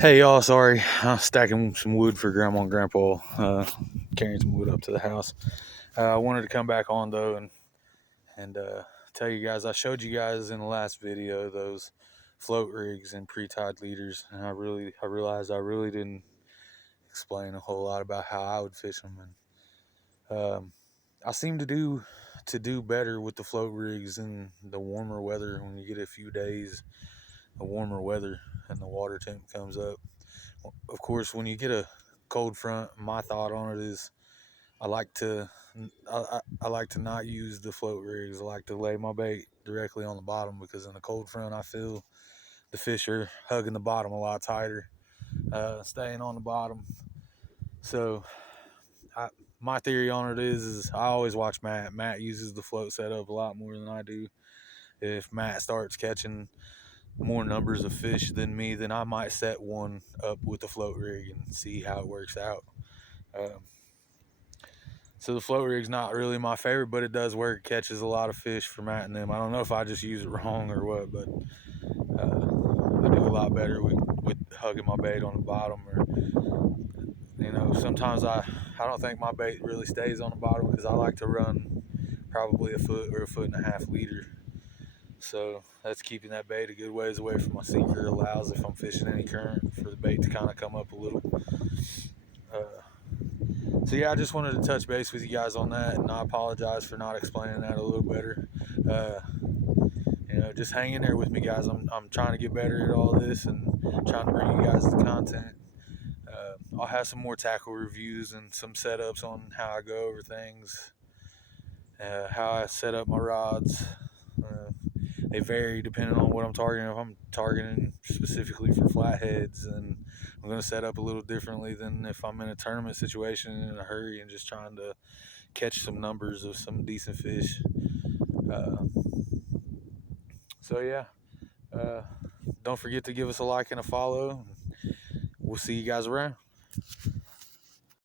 Hey y'all, sorry, I'm stacking some wood for Grandma and Grandpa, carrying some wood up to the house. I wanted to come back on though and tell you guys I showed you guys in the last video those float rigs and pre-tied leaders, and I realized I really didn't explain a whole lot about how I would fish them, and I seem to do better with the float rigs in the warmer weather when you get a few days of warmer weather and the water temp comes up. Of course, when you get a cold front, my thought on it is I like to I like to not use the float rigs. I like to lay my bait directly on the bottom because in the cold front, I feel the fish are hugging the bottom a lot tighter, staying on the bottom. So, I, my theory on it is I always watch Matt. Matt uses the float setup a lot more than I do. If Matt starts catching more numbers of fish than me, then I might set one up with the float rig and see how it works out. Um, so the float rig's not really my favorite, but it does work. It catches a lot of fish for Matt and them. I don't know if I just use it wrong or what, but I do a lot better with hugging my bait on the bottom. Or sometimes I don't think my bait really stays on the bottom because I like to run probably a foot or a foot and a half leader. So that's keeping that bait a good ways away from my sinker. Allows if I'm fishing any current for the bait to kind of come up a little. Uh, so yeah, I just wanted to touch base with you guys on that, and I apologize for not explaining that a little better. Uh, just hang in there with me, guys. I'm trying to get better at all this and trying to bring you guys the content. I'll have some more tackle reviews and some setups on how I go over things, how I set up my rods. Uh, they vary depending on what I'm targeting. If I'm targeting specifically for flatheads, then I'm going to set up a little differently than if I'm in a tournament situation in a hurry and just trying to catch some numbers of some decent fish. Uh, so yeah, uh, don't forget to give us a like and a follow. We'll see you guys around.